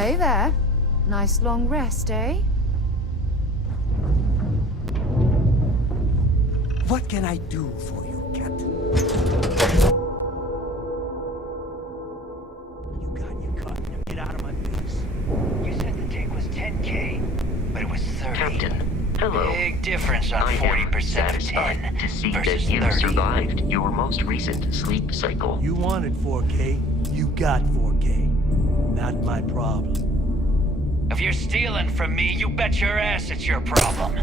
hey there. Nice long rest, eh? What can I do for you, Captain? You got your cut. Now get out of my face. You said the take was 10K, but it was 30. Captain, hello. Big difference on I 40% am of satisfied 10 to see that versus you 30. survived your most recent sleep cycle. You wanted 4K, you got 4K. Not my problem. If you're stealing from me, you bet your ass it's your problem.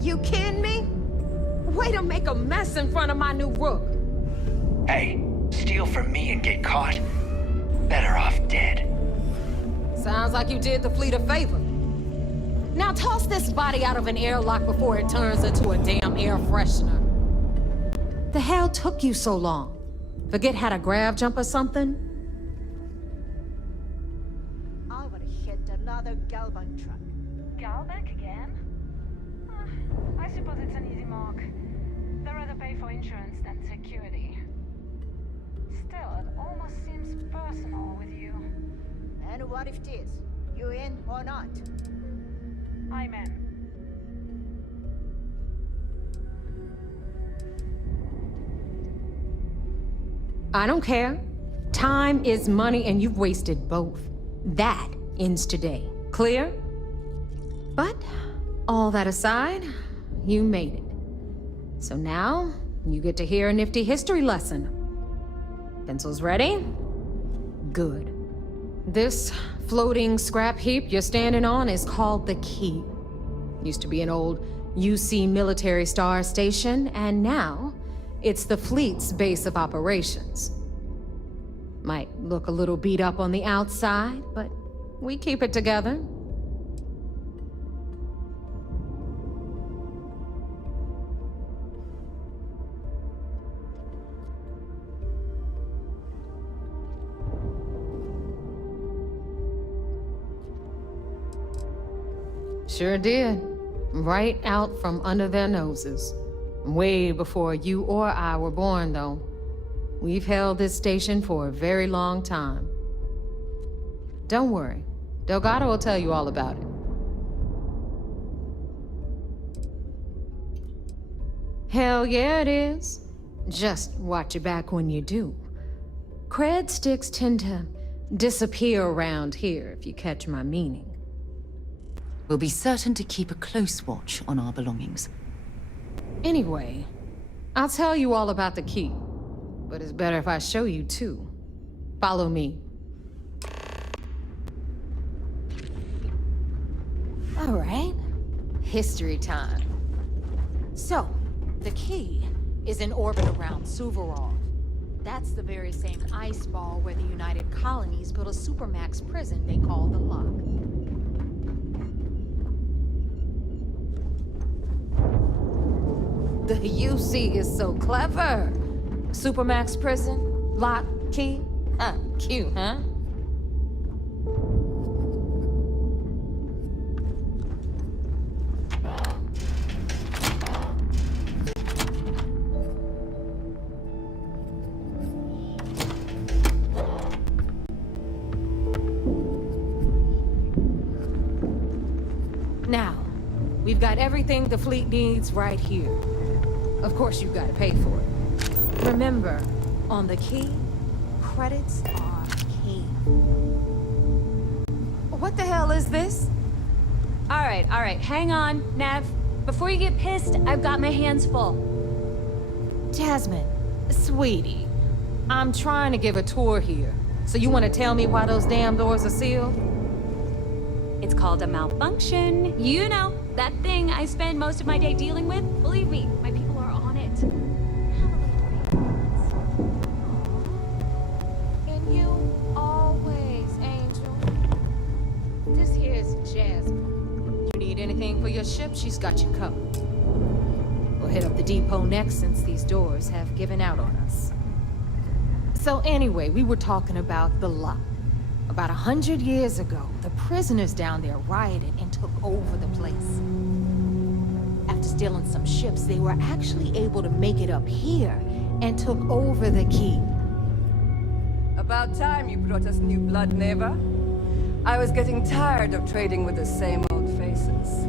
You kidding me? Way to make a mess in front of my new rook. Hey, steal from me and get caught? Better off dead. Sounds like you did the fleet a favor. Now toss this body out of an airlock before it turns into a damn air freshener. The hell took you so long? Forget how to grab jump or something? I would have hit another Galvan truck. Galback again? I suppose it's an easy mark. They'd rather pay for insurance than security. Still, it almost seems personal with you. And what if it is? You in or not? I'm in. I don't care. Time is money and you've wasted both. That ends today. Clear? But, all that aside, you made it. So now, you get to hear a nifty history lesson. Pencils ready? Good. This floating scrap heap you're standing on is called the Key. Used to be an old UC military star station, and now it's the fleet's base of operations. Might look a little beat up on the outside, but we keep it together. Sure did. Right out from under their noses. Way before you or I were born, though. We've held this station for a very long time. Don't worry. Delgado will tell you all about it. Hell yeah, it is. Just watch your back when you do. Cred sticks tend to disappear around here, if you catch my meaning. We'll be certain to keep a close watch on our belongings. Anyway, I'll tell you all about the Key. But it's better if I show you too. Follow me. All right, history time. So, the Key is in orbit around Suvorov. That's the very same ice ball where the United Colonies built a supermax prison they call the Lock. The UC is so clever. Supermax prison, lock, key. Cute, huh? Now, we've got everything the fleet needs right here. Of course, you've got to pay for it. Remember, on the Key, credits are king. What the hell is this? All right, hang on, Nav. Before you get pissed, I've got my hands full. Jasmine, sweetie, I'm trying to give a tour here. So you want to tell me why those damn doors are sealed? It's called a malfunction. You know, that thing I spend most of my day dealing with. Believe me, my people are on it. Have a little And you always, Angel. This here's Jasmine. You need anything for your ship, she's got you covered. We'll hit up the depot next since these doors have given out on us. So anyway, we were talking about the Lock. About 100 years ago, the prisoners down there rioted and took over the place. After stealing some ships, they were actually able to make it up here and took over the Key. About time you brought us new blood, neighbor. I was getting tired of trading with the same old faces.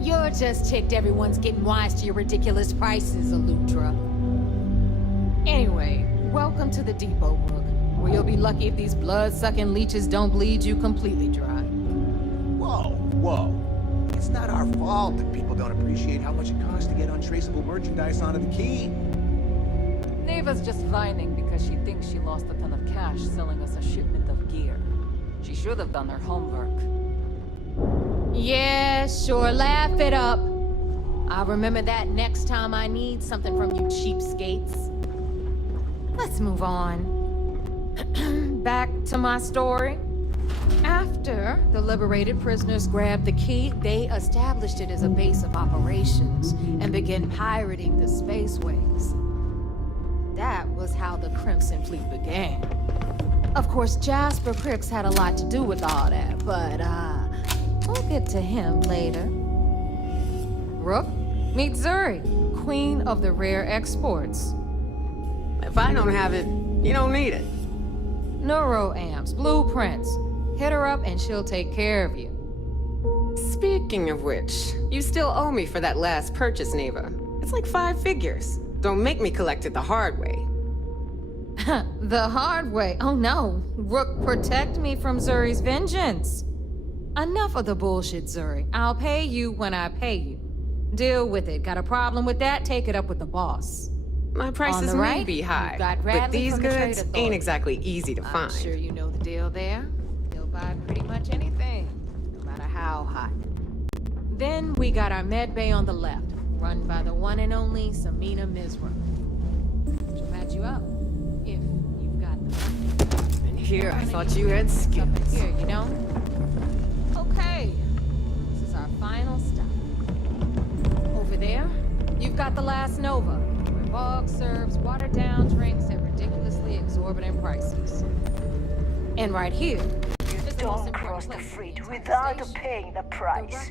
You're just ticked everyone's getting wise to your ridiculous prices, Aludra. Anyway, welcome to the depot, Rook, where you'll be lucky if these blood-sucking leeches don't bleed you completely dry. Whoa, whoa. It's not our fault that people don't appreciate how much it costs to get untraceable merchandise onto the key. Neva's just whining because she thinks she lost a ton of cash selling us a shipment of gear. She should have done her homework. Yeah, sure, laugh it up. I'll remember that next time I need something from you cheapskates. Let's move on. Back to my story. After the liberated prisoners grabbed the key, they established it as a base of operations and began pirating the spaceways. That was how the Crimson Fleet began. Of course, Jasper Cricks had a lot to do with all that, but, we'll get to him later. Rook, meet Zuri, queen of the rare exports. If I don't have it, you don't need it. Neuroamps, blueprints. Hit her up and she'll take care of you. Speaking of which, you still owe me for that last purchase, Neva. It's like 5 figures. Don't make me collect it the hard way. The hard way? Oh no. Rook, protect me from Zuri's vengeance. Enough of the bullshit, Zuri. I'll pay you when I pay you. Deal with it. Got a problem with that? Take it up with the boss. My prices may be high, but these goods ain't exactly easy to find. I'm sure you know the deal there. They'll buy pretty much anything, no matter how hot. Then we got our med bay on the left, run by the one and only Samina Mizra. She'll patch you up, if you've got them. And here I thought you had skills. Up in here, you know? Okay, this is our final stop. Over there, you've got the last Nova, where Bog serves watered-down drinks at ridiculously exorbitant prices. And right here, don't cross the fleet without paying the price.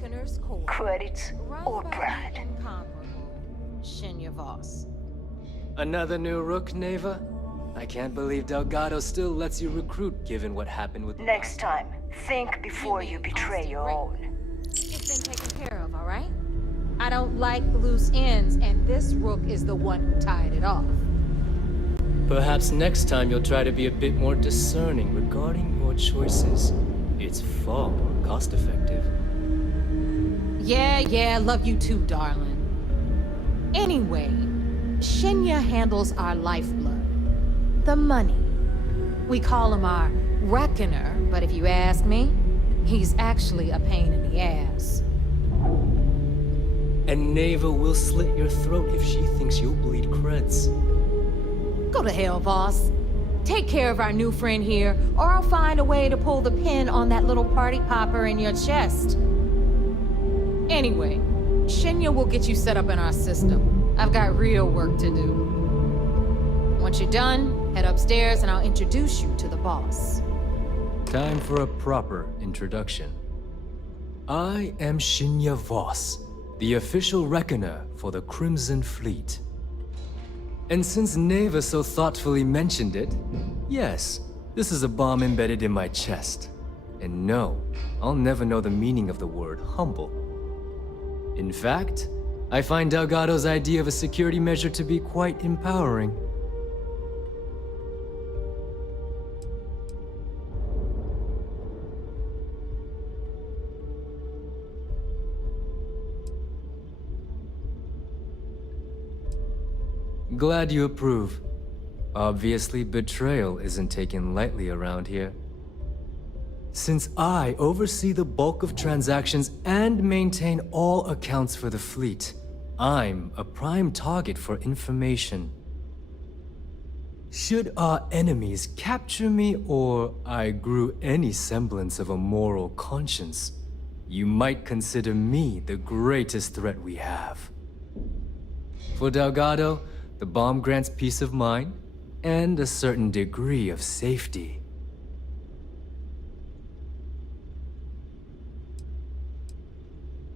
Credits or brand. Shinya Voss. Another new Rook, Neva? I can't believe Delgado still lets you recruit given what happened with... Next time, think before you betray your own. It's been taken care of, all right? I don't like loose ends, and this Rook is the one who tied it off. Perhaps next time you'll try to be a bit more discerning regarding your choices. It's far more cost-effective. Yeah, love you too, darling. Anyway, Shinya handles our lifeblood. The money. We call him our reckoner, but if you ask me, he's actually a pain in the ass. And Neva will slit your throat if she thinks you'll bleed creds. Go to hell, boss. Take care of our new friend here, or I'll find a way to pull the pin on that little party popper in your chest. Anyway, Shinya will get you set up in our system. I've got real work to do. Once you're done, head upstairs and I'll introduce you to the boss. Time for a proper introduction. I am Shinya Voss, the official reckoner for the Crimson Fleet. And since Neva so thoughtfully mentioned it, yes, this is a bomb embedded in my chest. And no, I'll never know the meaning of the word humble. In fact, I find Delgado's idea of a security measure to be quite empowering. Glad you approve. Obviously, betrayal isn't taken lightly around here. Since I oversee the bulk of transactions and maintain all accounts for the fleet, I'm a prime target for information. Should our enemies capture me or I grew any semblance of a moral conscience, you might consider me the greatest threat we have. For Delgado, the bomb grants peace of mind and a certain degree of safety.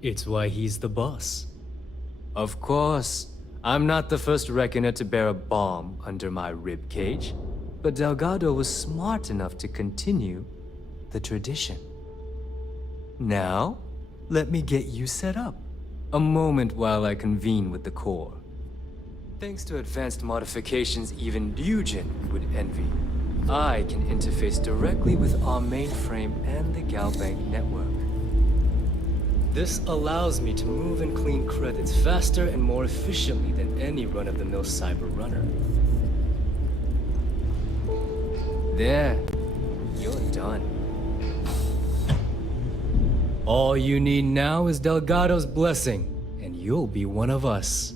It's why he's the boss. Of course, I'm not the first reckoner to bear a bomb under my ribcage. but Delgado was smart enough to continue the tradition. Now, let me get you set up. A moment while I convene with the core. Thanks to advanced modifications even Dujin would envy, I can interface directly with our mainframe and the Galbank network. This allows me to move and clean credits faster and more efficiently than any run-of-the-mill cyber runner. There, you're done. All you need now is Delgado's blessing, and you'll be one of us.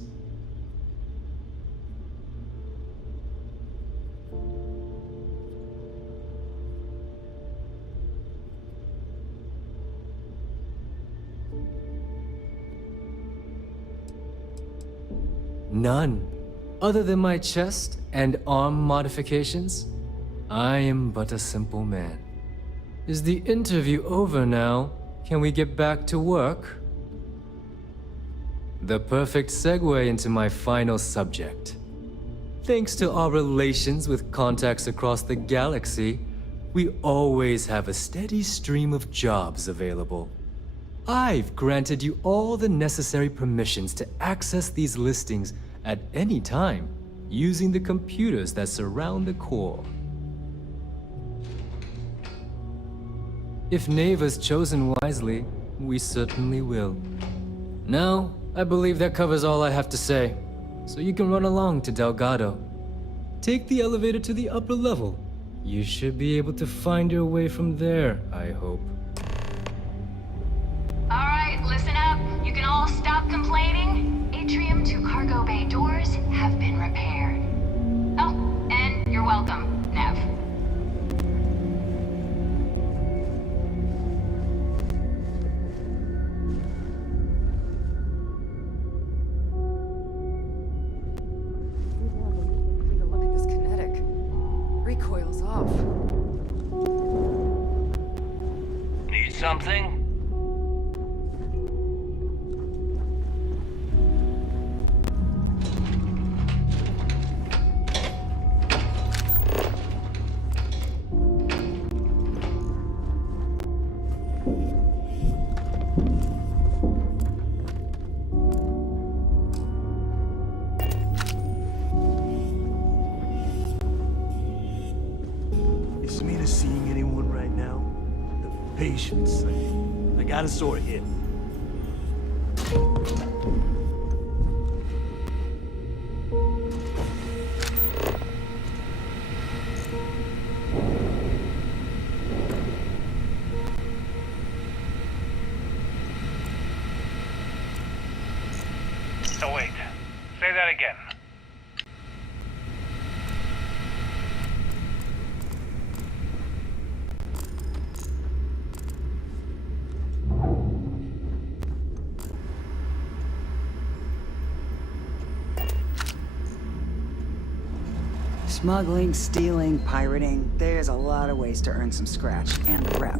None. Other than my chest and arm modifications, I am but a simple man. Is the interview over now? Can we get back to work? The perfect segue into my final subject. Thanks to our relations with contacts across the galaxy, we always have a steady stream of jobs available. I've granted you all the necessary permissions to access these listings at any time, using the computers that surround the core. If Neva's chosen wisely, we certainly will. Now, I believe that covers all I have to say, so you can run along to Delgado. Take the elevator to the upper level. You should be able to find your way from there, I hope. Alright, listen up. You can all stop complaining. Atrium to cargo bay doors have been repaired. Oh, and you're welcome, Nev. Take a look at this kinetic. Recoil's off. Need something? Is Mina seeing anyone right now? The patience. I got a sore hip. So wait, say that again. Smuggling, stealing, pirating, there's a lot of ways to earn some scratch and a rep.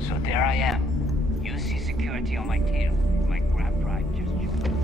So there I am. You see security on my tail. My grab drive just joined.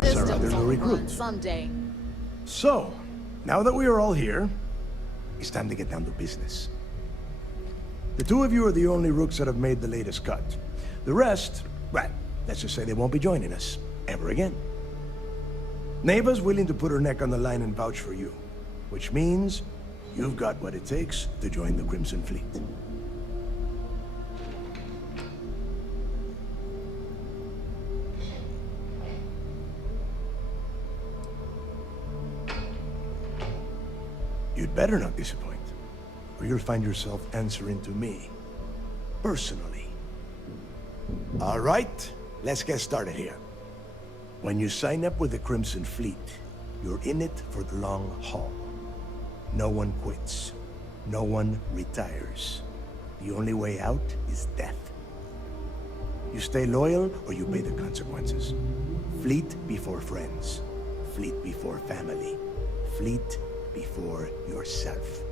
There's our other new recruit. Someday. So, now that we are all here, it's time to get down to business. The two of you are the only rooks that have made the latest cut. The rest, well, let's just say they won't be joining us ever again. Neva's willing to put her neck on the line and vouch for you, which means you've got what it takes to join the Crimson Fleet. You'd better not disappoint, or you'll find yourself answering to me. Personally. All right, let's get started here. When you sign up with the Crimson Fleet, you're in it for the long haul. No one quits. No one retires. The only way out is death. You stay loyal or you pay the consequences. Fleet before friends. Fleet before family. Fleet before yourself.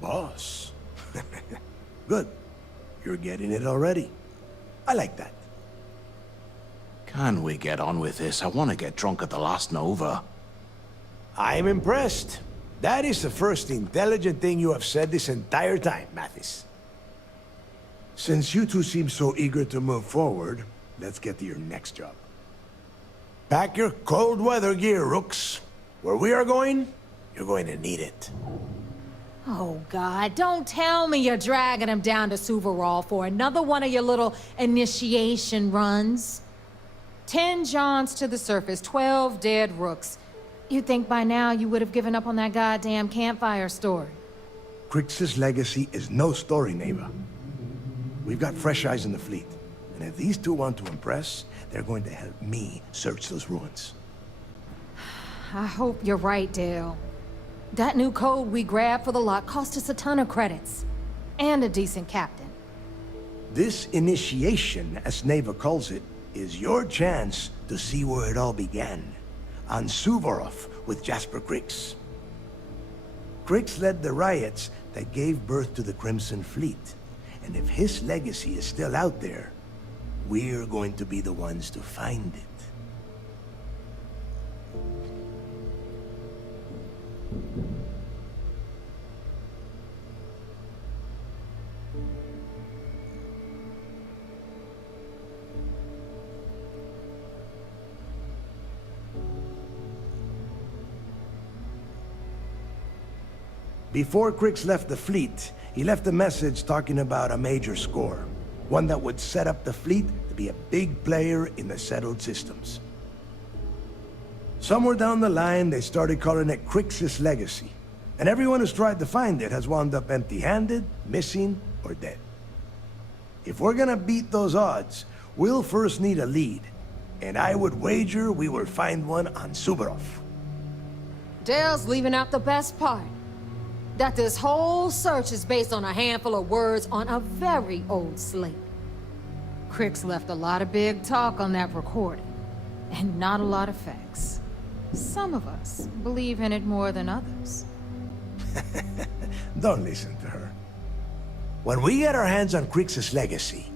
Boss. Good. You're getting it already. I like that. Can we get on with this? I want to get drunk at the last Nova. I'm impressed. That is the first intelligent thing you have said this entire time, Mathis. Since you two seem so eager to move forward, let's get to your next job. Pack your cold weather gear, Rooks. Where we are going, you're going to need it. Oh, God, don't tell me you're dragging him down to Suvarol for another one of your little initiation runs. 10 Johns to the surface, 12 dead Rooks. You'd think by now you would have given up on that goddamn campfire story. Crix's legacy is no story, Neva. We've got fresh eyes in the fleet. And if these two want to impress, they're going to help me search those ruins. I hope you're right, Dale. That new code we grabbed for the lot cost us a ton of credits. And a decent captain. This initiation, as Neva calls it, is your chance to see where it all began. On Suvorov with Jasper Crix. Crix led the riots that gave birth to the Crimson Fleet. And if his legacy is still out there, we're going to be the ones to find it. Before Crix left the fleet, he left a message talking about a major score. One that would set up the fleet to be a big player in the settled systems. Somewhere down the line, they started calling it Crix's legacy. And everyone who's tried to find it has wound up empty-handed, missing, or dead. If we're gonna beat those odds, we'll first need a lead. And I would wager we will find one on Suvorov. Dale's leaving out the best part. That this whole search is based on a handful of words on a very old slate. Crix left a lot of big talk on that recording, and not a lot of facts. Some of us believe in it more than others. Don't listen to her. When we get our hands on Crix's legacy,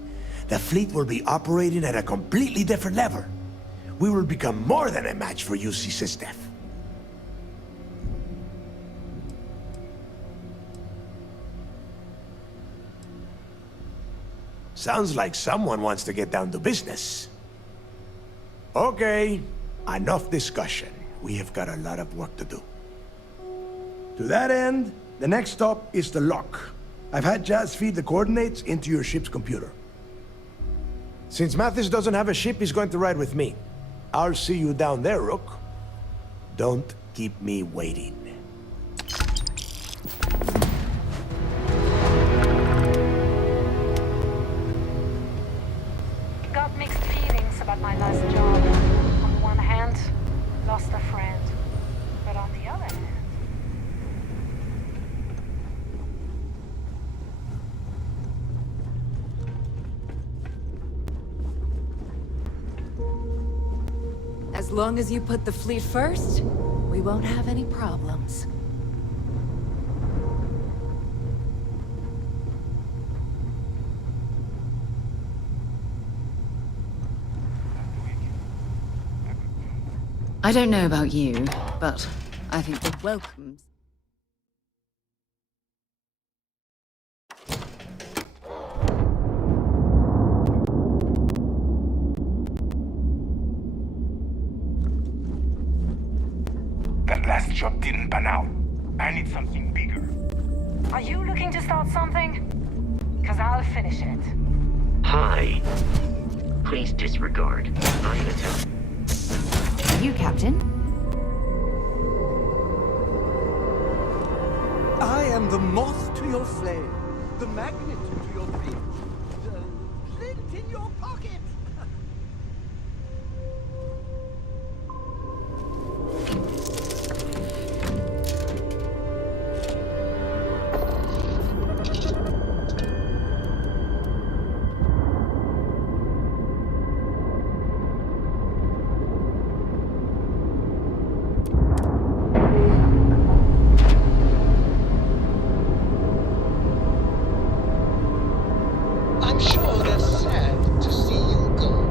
the fleet will be operating at a completely different level. We will become more than a match for UC-SysDef. Sounds like someone wants to get down to business. Okay, enough discussion. We have got a lot of work to do. To that end, the next stop is the lock. I've had Jazz feed the coordinates into your ship's computer. Since Mathis doesn't have a ship, he's going to ride with me. I'll see you down there, Rook. Don't keep me waiting. Got mixed feelings about my last job. On the one hand, lost a friend. But on the other hand... As long as you put the fleet first, we won't have any problems. I don't know about you, but I think the welcomes. last job didn't pan out. I need something bigger. Are you looking to start something? Because I'll finish it. Hi. Please disregard. I attempt. You, Captain? I am the moth to your flame, the magnet to your dream, the flint in your pocket. I'm sure they're sad to see you go.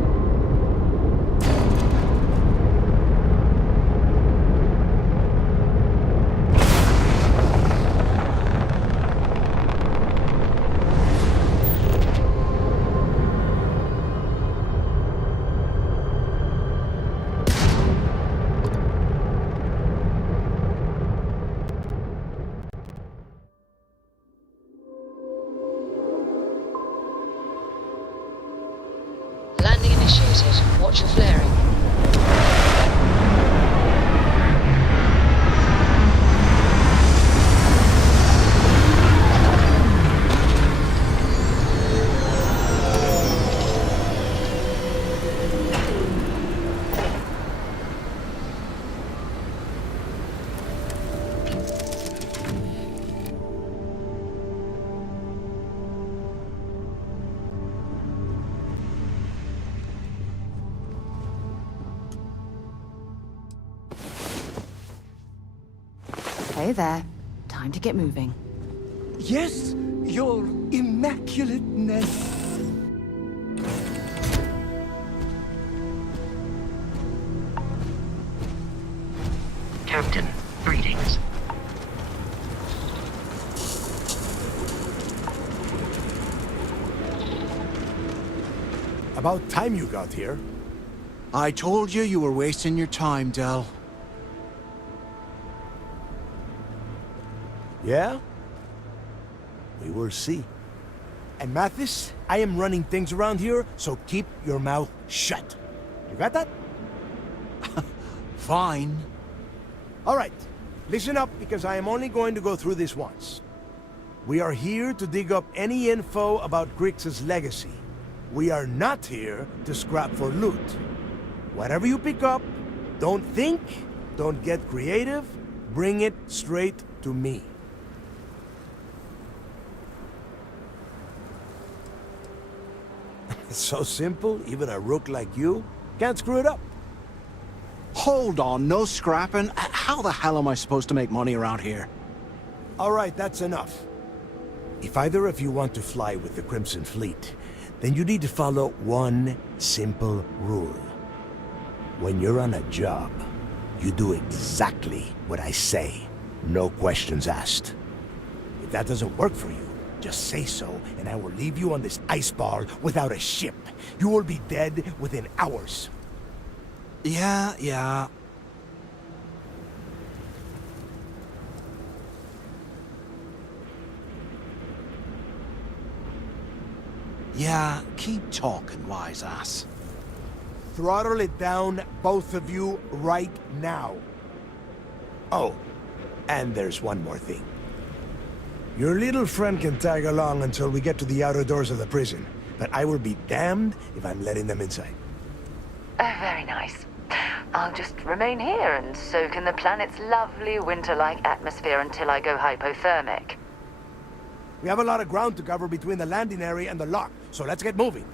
Landing initiated. Watch your flaring. Hey there. Time to get moving. Yes, your immaculateness. Captain, greetings. About time you got here. I told you you were wasting your time, Del. Yeah? We will see. And Mathis, I am running things around here, so keep your mouth shut. You got that? Fine. All right. Listen up, because I am only going to go through this once. We are here to dig up any info about Grix's legacy. We are not here to scrap for loot. Whatever you pick up, don't think, don't get creative, bring it straight to me. It's so simple, even a rook like you can't screw it up. Hold on, no scrapping? How the hell am I supposed to make money around here? All right, that's enough. If either of you want to fly with the Crimson Fleet, then you need to follow one simple rule. When you're on a job, you do exactly what I say. No questions asked. If that doesn't work for you, just say so, and I will leave you on this ice bar without a ship. You will be dead within hours. Yeah. Yeah, keep talking, wise ass. Throttle it down, both of you, right now. Oh, and there's one more thing. Your little friend can tag along until we get to the outer doors of the prison, but I will be damned if I'm letting them inside. Oh, very nice. I'll just remain here and soak in the planet's lovely winter-like atmosphere until I go hypothermic. We have a lot of ground to cover between the landing area and the lock, so let's get moving.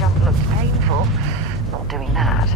jump looks painful. Not doing that.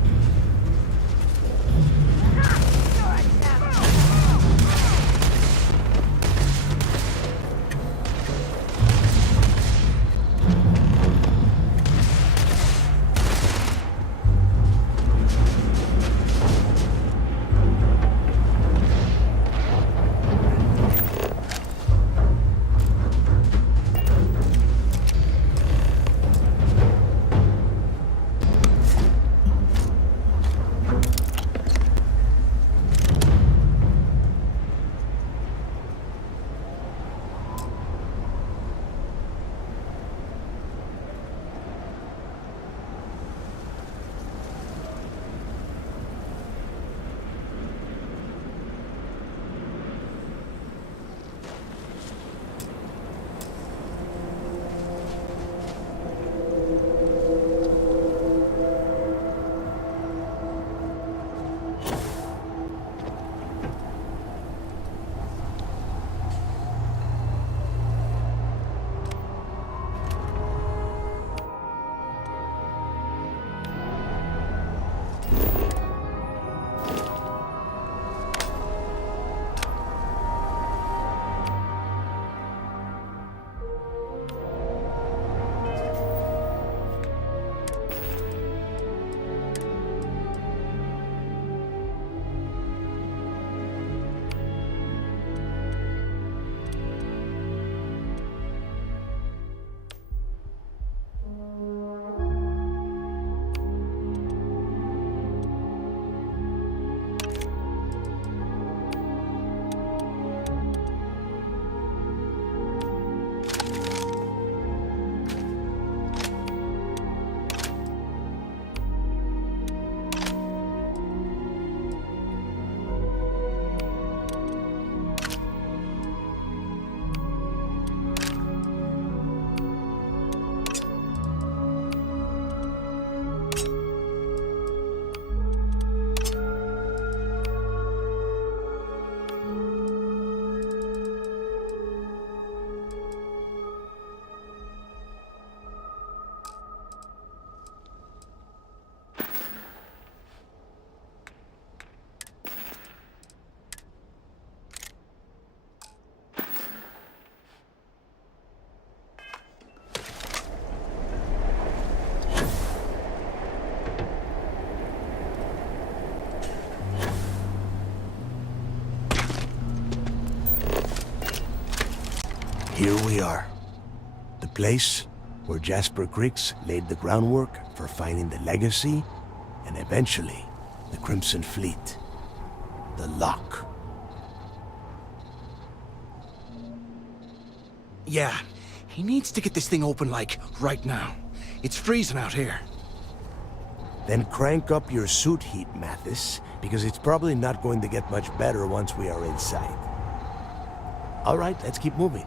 Here we are. The place where Jasper Griggs laid the groundwork for finding the legacy and eventually the Crimson Fleet. The lock. Yeah, he needs to get this thing open, like, right now. It's freezing out here. Then crank up your suit heat, Mathis, because it's probably not going to get much better once we are inside. All right, let's keep moving.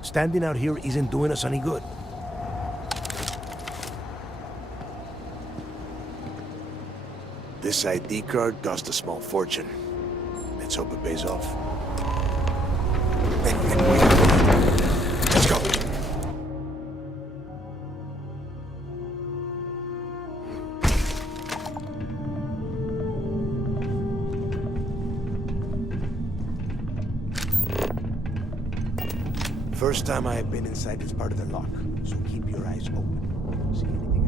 Standing out here isn't doing us any good. This ID card cost a small fortune. Let's hope it pays off. Let's go. First time I have been inside this part of the lock, so keep your eyes open. See anything?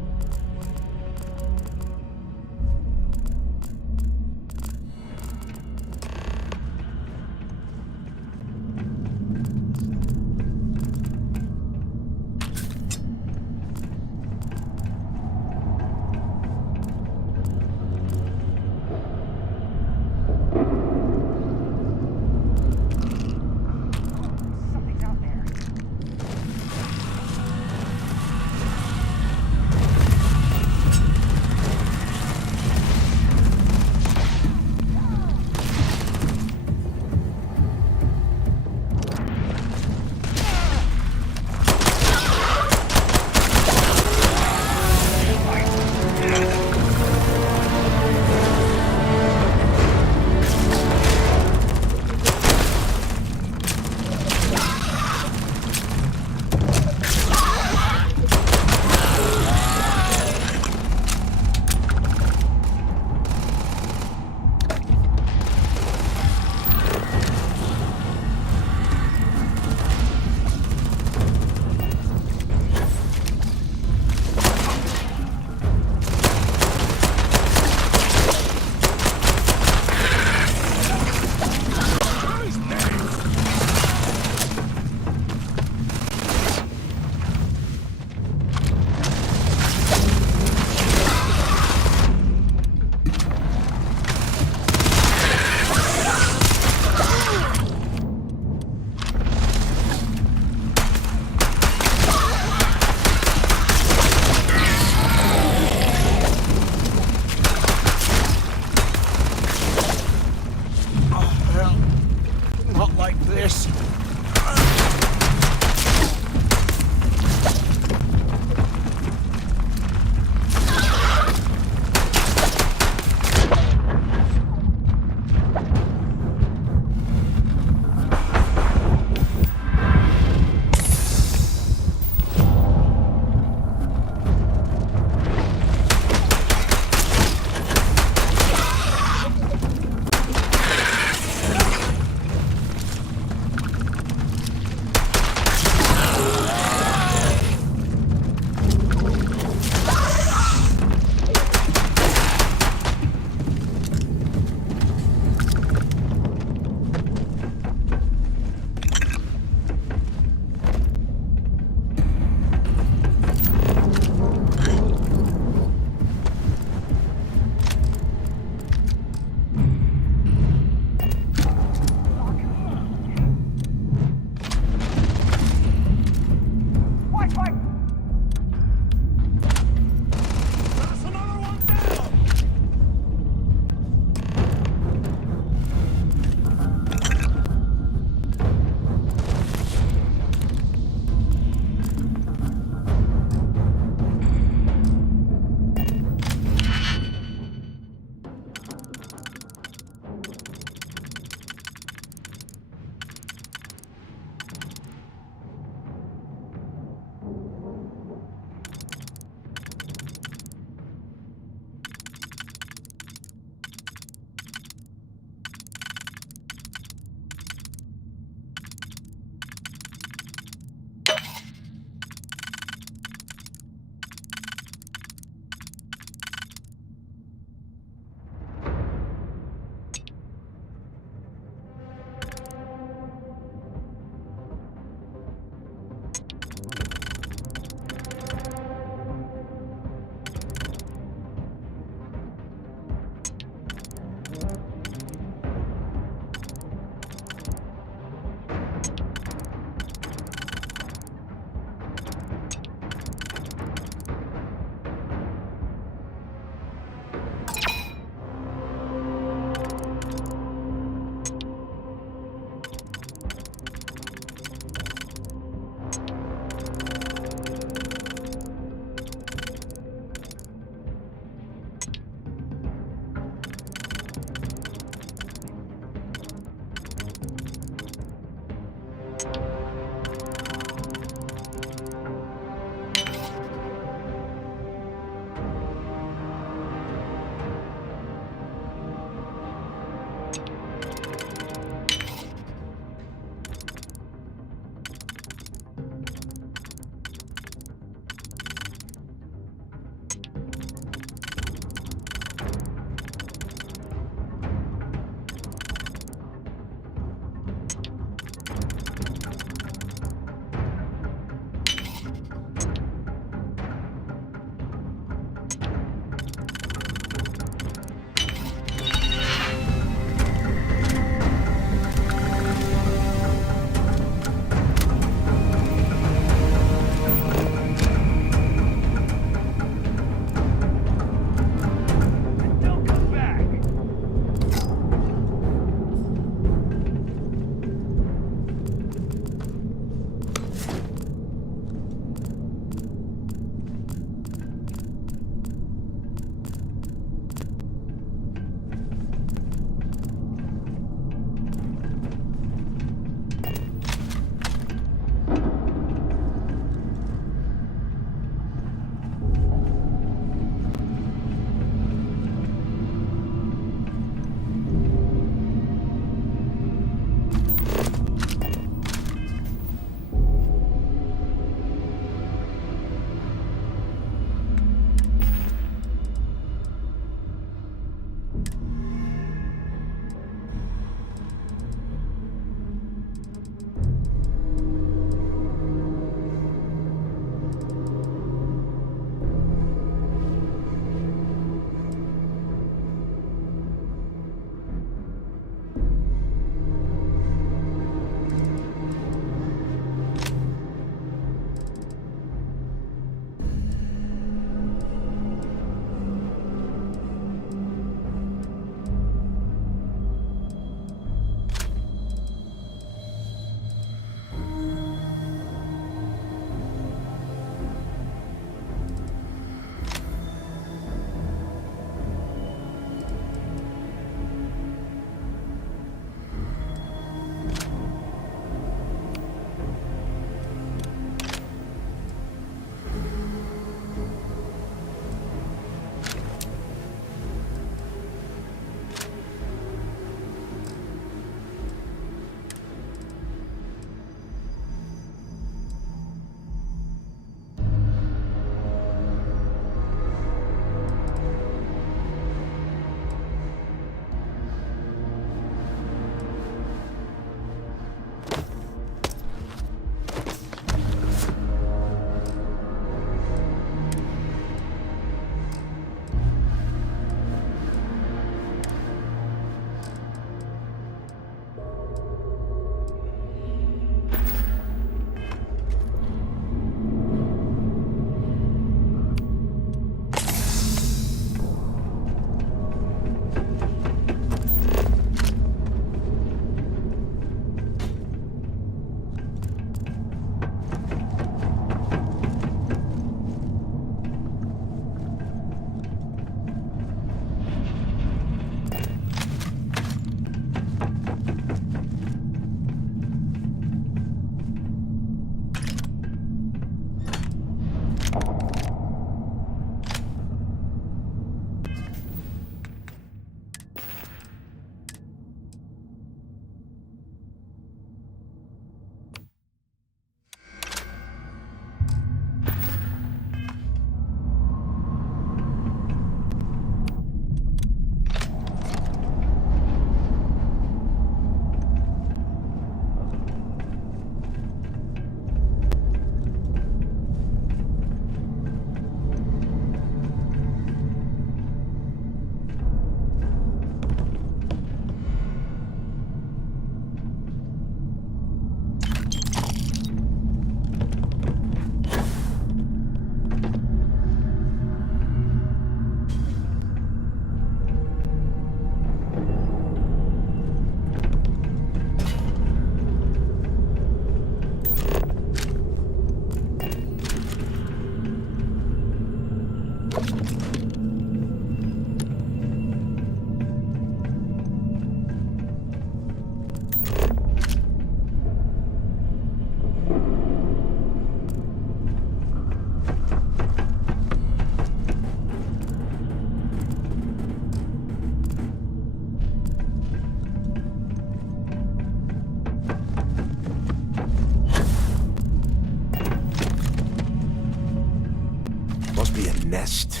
nest.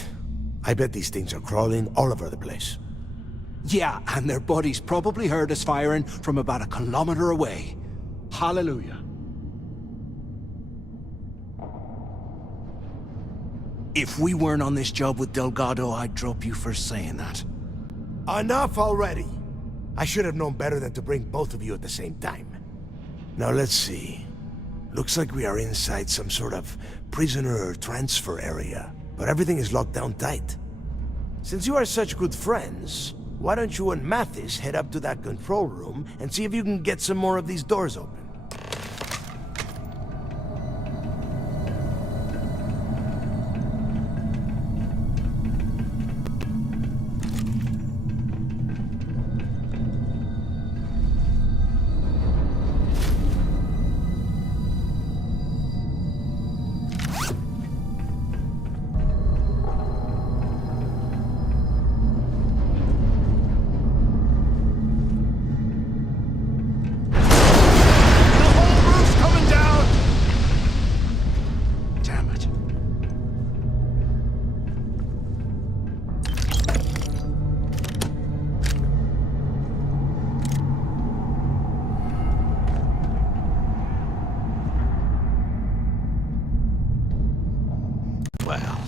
I bet these things are crawling all over the place. Yeah, and their buddies probably heard us firing from about 1 kilometer away. Hallelujah. If we weren't on this job with Delgado, I'd drop you for saying that. Enough already! I should have known better than to bring both of you at the same time. Now let's see. Looks like we are inside some sort of prisoner transfer area, but everything is locked down tight. Since you are such good friends, why don't you and Mathis head up to that control room and see if you can get some more of these doors open?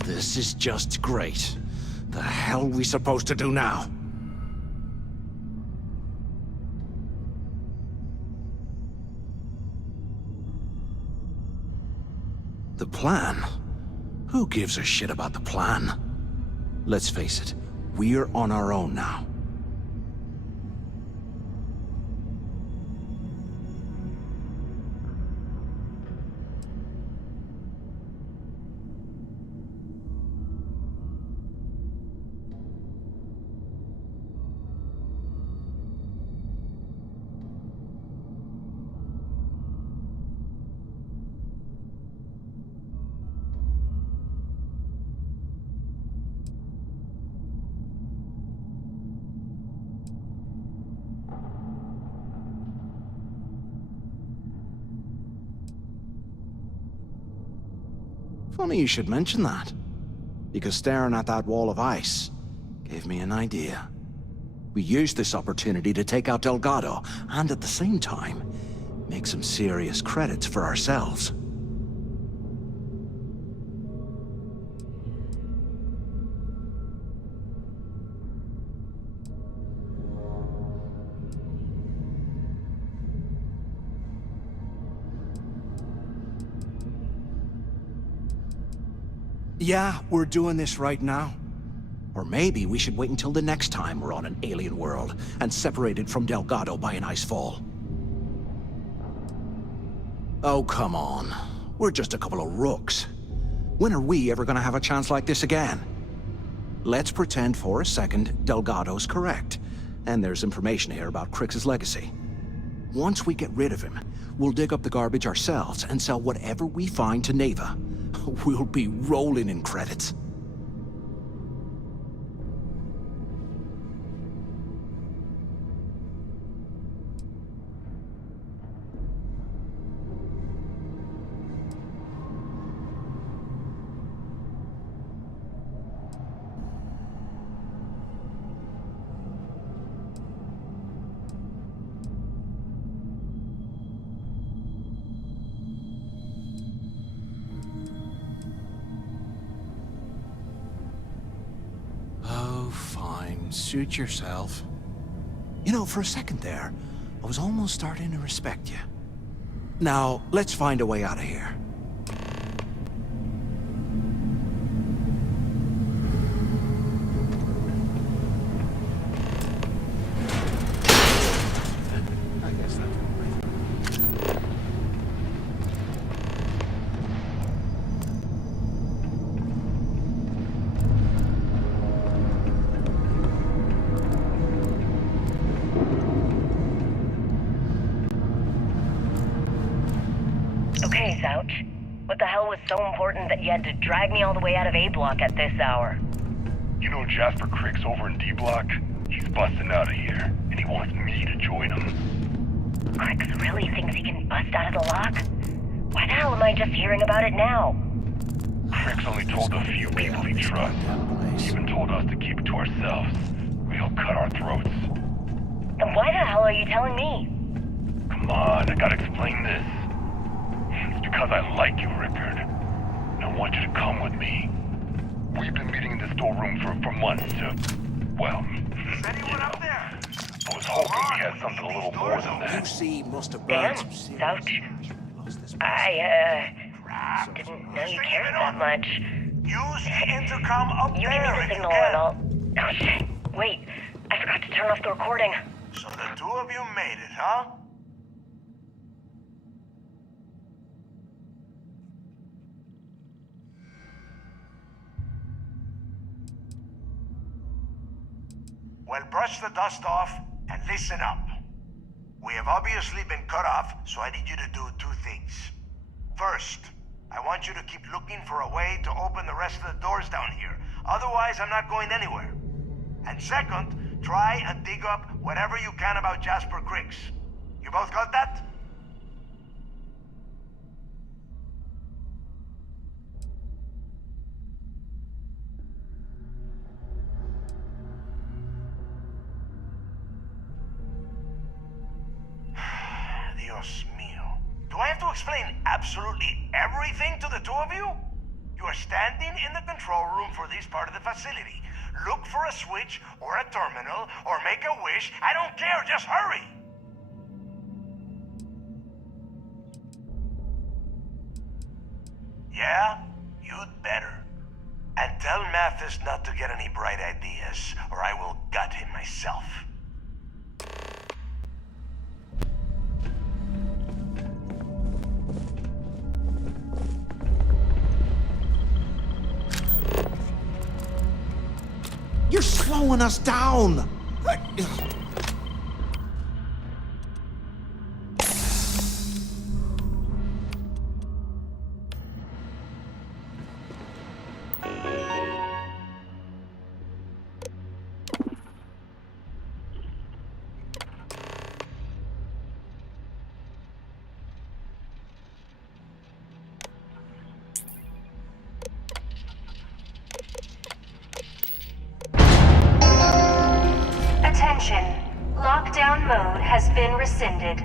This is just great. The hell are we supposed to do now? The plan? Who gives a shit about the plan? Let's face it, we're on our own now. Funny you should mention that, because staring at that wall of ice gave me an idea. We used this opportunity to take out Delgado, and at the same time, make some serious credits for ourselves. Yeah, we're doing this right now. Or maybe we should wait until the next time we're on an alien world and separated from Delgado by an ice fall. Oh, come on. We're just a couple of rooks. When are we ever gonna have a chance like this again? Let's pretend for a second Delgado's correct, and there's information here about Crix's legacy. Once we get rid of him, we'll dig up the garbage ourselves and sell whatever we find to Neva. We'll be rolling in credits. Suit yourself. You know, for a second there, I was almost starting to respect you. Now, let's find a way out of here. I guess that's Ouch. What the hell was so important that you had to drag me all the way out of A block at this hour? You know Jasper Crick's over in D block? He's busting out of here, and he wants me to join him. Crix really thinks he can bust out of the lock? Why the hell am I just hearing about it now? Crick's only told a few people he trusts. He even told us to keep it to ourselves. Or he'll cut our throats. Then why the hell are you telling me? Come on, I gotta explain this. It's because I like you, Rickard. And I want you to come with me. We've been meeting in the storeroom for months to... well... Is anyone up there? I was hoping we had something a little more than that. QC must have Damn, burned some ouch. I, didn't know you cared that much. Use intercom up You there can use if the you signal can. and all. Oh shit, wait. I forgot to turn off the recording. So the two of you made it, huh? Well, brush the dust off and listen up. We have obviously been cut off, so I need you to do two things. First, I want you to keep looking for a way to open the rest of the doors down here. Otherwise, I'm not going anywhere. And second, try and dig up whatever you can about Jasper Cricks. You both got that? Dios mío. Do I have to explain absolutely everything to the two of you? You are standing in the control room for this part of the facility. Look for a switch or a terminal or make a wish. I don't care, just hurry! Yeah? You'd better. And tell Mathis not to get any bright ideas, or I will gut him myself. You're slowing us down! Attention. Lockdown mode has been rescinded.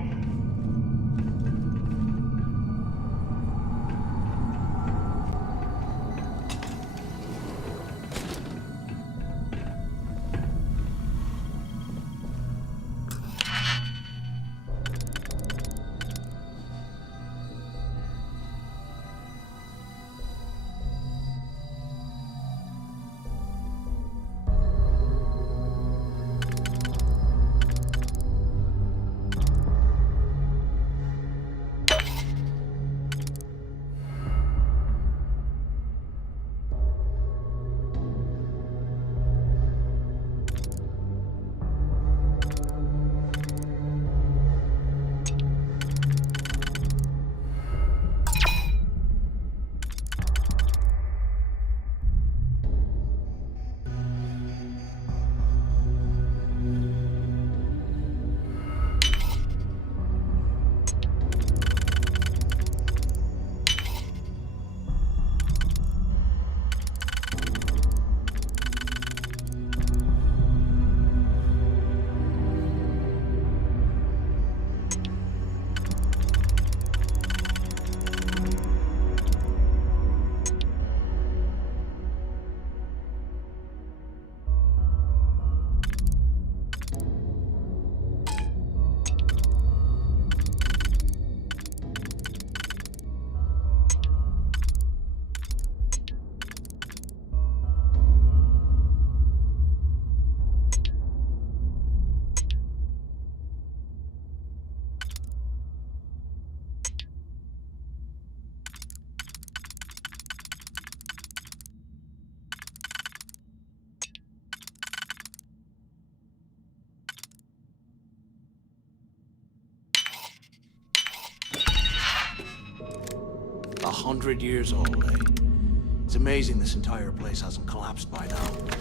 $100 old, eh? It's amazing this entire place hasn't collapsed by now.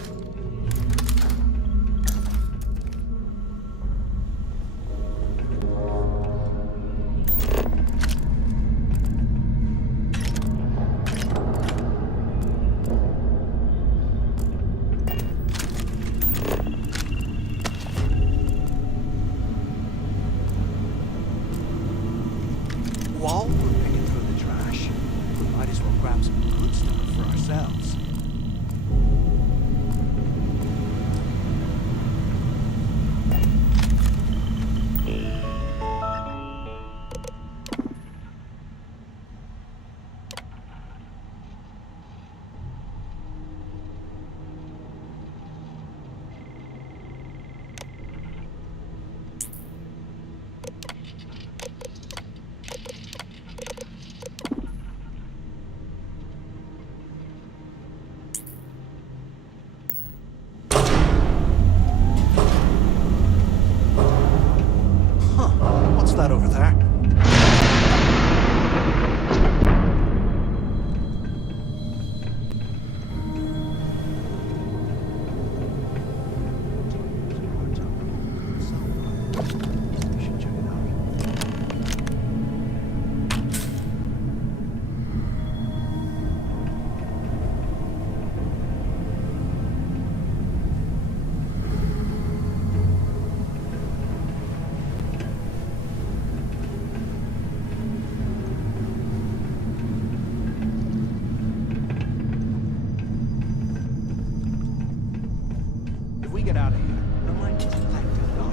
out of here. The mine was infected, Doc.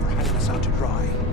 For hanging us out to dry.